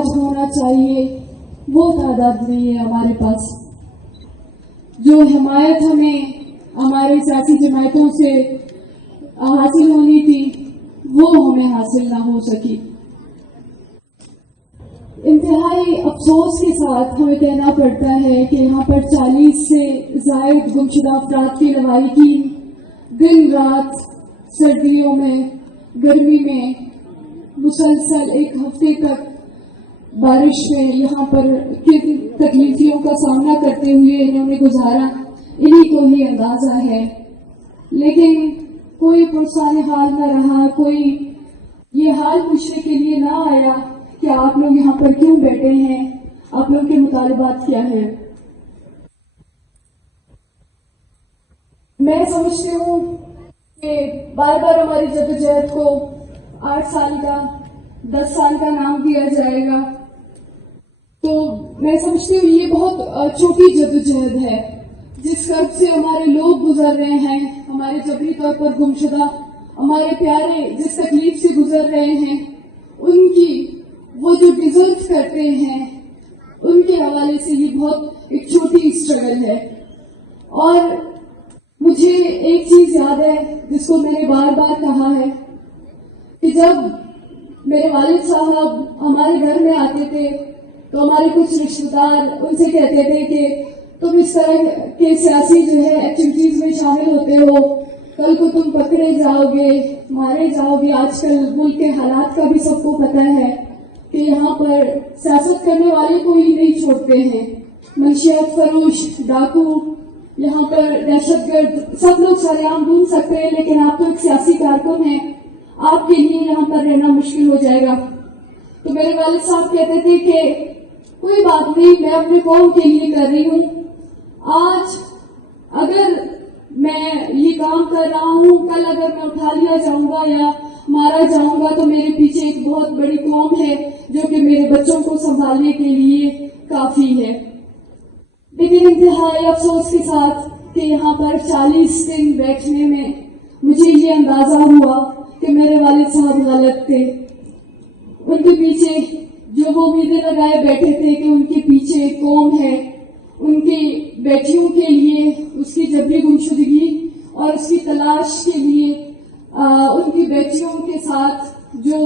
آج ہونا چاہیے وہ تعداد نہیں ہے ہمارے پاس. جو حمایت ہمیں ہمارے سیاسی جماعتوں سے حاصل ہونی تھی وہ ہمیں حاصل نہ ہو سکی. انتہائی افسوس کے ساتھ ہمیں کہنا پڑتا ہے کہ یہاں پر 40 سے زائد گمشدہ افراد کے لواحقین دن رات سردیوں میں گرمی میں مسلسل ایک ہفتے تک بارش میں یہاں پر کن تکلیفوں کا سامنا کرتے ہوئے انہوں نے گزارا انہی کو ہی اندازہ ہے. لیکن کوئی پرسان حال نہ رہا, کوئی یہ حال پوچھنے کے لیے نہ آیا کہ آپ لوگ یہاں پر کیوں بیٹھے ہیں, آپ لوگ کے مطالبات کیا ہیں. میں سمجھتی ہوں کہ بار بار ہماری جدوجہد کو 8 سال کا 10 سال کا نام دیا جائے گا, تو میں سمجھتی ہوں یہ بہت چھوٹی جدوجہد ہے. جس قرب سے ہمارے لوگ گزر رہے ہیں, ہمارے جبری طور پر گمشدہ ہمارے پیارے جس تکلیف سے گزر رہے ہیں, ان کی وہ جو ڈیزرو کرتے ہیں ان کے حوالے سے یہ بہت ایک چھوٹی اسٹرگل ہے. اور مجھے ایک چیز یاد ہے جس کو میں نے بار بار کہا ہے کہ جب میرے والد صاحب ہمارے گھر میں آتے تھے تو ہمارے کچھ رشتہ دار ان سے کہتے تھے کہ تم اس طرح کے سیاسی جو ہے ایکٹیویٹیز میں شامل ہوتے ہو, کل کو تم پکڑے جاؤ گے, مارے جاؤ گے. آج کل ملک کے حالات کا بھی سب کو پتہ ہے کہ یہاں پر سیاست کرنے والے کو ہی نہیں چھوڑتے ہیں. منشیات فروش, ڈاکو, یہاں پر دہشت گرد, سب لوگ سرعام ڈھونڈ سکتے ہیں, لیکن آپ تو ایک سیاسی کارکن ہیں, آپ کے لیے یہاں پر رہنا مشکل ہو جائے گا. تو میرے والد صاحب کہتے تھے کہ کوئی بات نہیں, میں اپنے قوم کے لیے کر رہی ہوں. آج اگر میں یہ کام کر رہا ہوں, کل اگر میں اٹھا لیا جاؤں گا یا مارا جاؤں گا تو میرے پیچھے ایک بہت بڑی قوم ہے جو کہ میرے بچوں کو سنبھالنے کے لیے کافی ہے. لیکن انتہائی افسوس کے ساتھ کہ یہاں پر 40 دن بیٹھنے میں مجھے یہ اندازہ ہوا کہ میرے والد صاحب غلط تھے. ان کے پیچھے جو وہ امیدیں لگائے بیٹھے تھے کہ ان کے پیچھے ایک قوم ہے, ان کی بیٹیوں کے لیے اس کی جبری گمشدگی اور اس کی تلاش کے لیے ان کی بیٹیوں کے ساتھ جو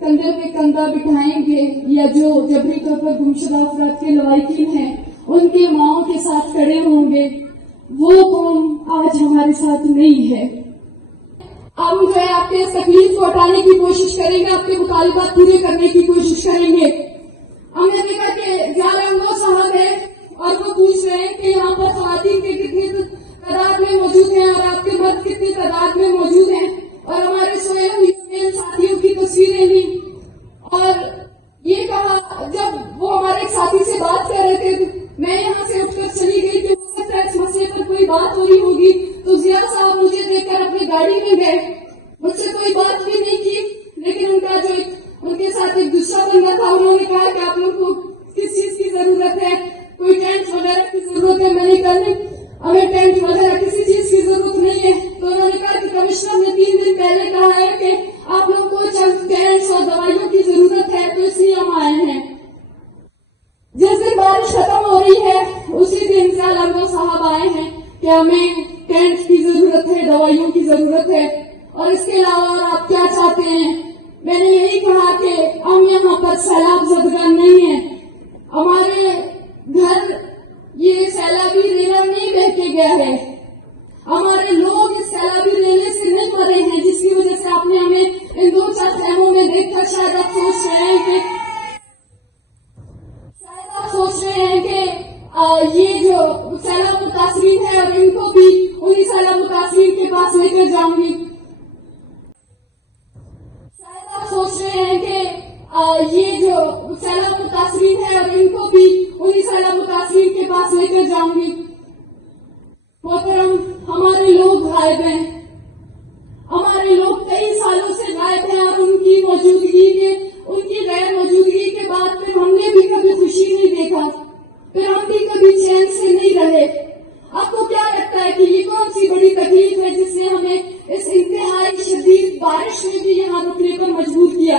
کندھے پہ کندھا بٹھائیں گے یا جو جبری طور پر گمشدہ افراد کے لواحقین ہیں ان کے ماؤں کے ساتھ کھڑے ہوں گے, وہ قوم آج ہمارے ساتھ نہیں ہے. ہم جو ہے آپ کے اس تکلیف کو ہٹانے کی کوشش کریں گے, آپ کے مطالبات پورے کرنے کی کوشش کریں گے. ہم نے دیکھا کہ زیادہ صاحب ہے اور وہ پوچھ رہے ہیں کہ یہاں پر خواتین کے کتنی تعداد میں موجود ہیں اور آپ کے مرد کتنی تعداد میں موجود ہیں, اور ہمارے سوئے ہوئے ساتھیوں کی تصویریں لی. اور یہ کہا جب وہ ہمارے ایک ساتھی سے بات کر رہے تھے, میں یہاں سے اٹھ کر چلی گئی کہ ہو سکتا ہے اس مسئلے پر کوئی بات ہو رہی ہوگی, تو ضیاء صاحب مجھے دیکھ کر اپنی گاڑی میں گئے, مجھ سے کوئی بات بھی نہیں کی. لیکن ان کا جو ان کے ساتھ ایک دوسرا بندہ تھا, انہوں نے کہا کہ آپ لوگ کو کس چیز کی ضرورت ہے, کوئی ٹینٹ وغیرہ کی ضرورت ہے. میں نے کہا ہمیں ٹینٹ وغیرہ کسی چیز کی ضرورت نہیں ہے. تو انہوں نے کہا کہ کمشنر نے 3 دن پہلے کہا ہے کہ آپ لوگ کو چند ٹینٹس اور دوائیوں کی ضرورت ہے, تو اس لیے ہم آئے ہیں. جس دن بارش ختم ہو رہی ہے اسی دن سے علامہ صاحب آئے ہیں کہ ہمیں ٹینٹ کی ضرورت ہے, دوائیوں کی ضرورت ہے, اور اس کے علاوہ اور آپ کیا چاہتے ہیں. میں نے یہی کہا کہ ہم یہاں پر سیلاب زدگار نہیں ہیں, ہمارے گھر یہ سیلابی ریلا نہیں بہ کے گیا ہے, ہمارے لوگ اس سیلابی ریلے سے نہیں مرے ہیں, جس کی وجہ سے آپ نے ہمیں ان 2-4 خیموں میں دیکھ کر شاید آپ سوچ رہے ہیں کہ یہ جو سیلاب متاثرین ہے اور ان کو بھی انہی سیلاب متاثرین کے پاس لے کر جاؤں گی. شاید آپ سوچ رہے ہیں کہ یہ جو سیلاب متاثرین ہے اور ان کو بھی انہی سیلاب متاثرین کے پاس لے کر جاؤں گی. محترم, ہمارے لوگ غائب ہیں, ہمارے لوگ کئی سالوں سے غائب ہیں, اور ان کی غیر موجودگی کے بعد پھر ہم نے بھی کبھی خوشی نہیں دیکھا, پھر ہم بھی کبھی چین سے نہیں رہے. آپ کو کیا لگتا ہے کہ یہ کون سی بڑی تکلیف ہے جس نے ہمیں اس انتہائی شدید بارش میں بھی یہاں رکنے پر مجبور کیا؟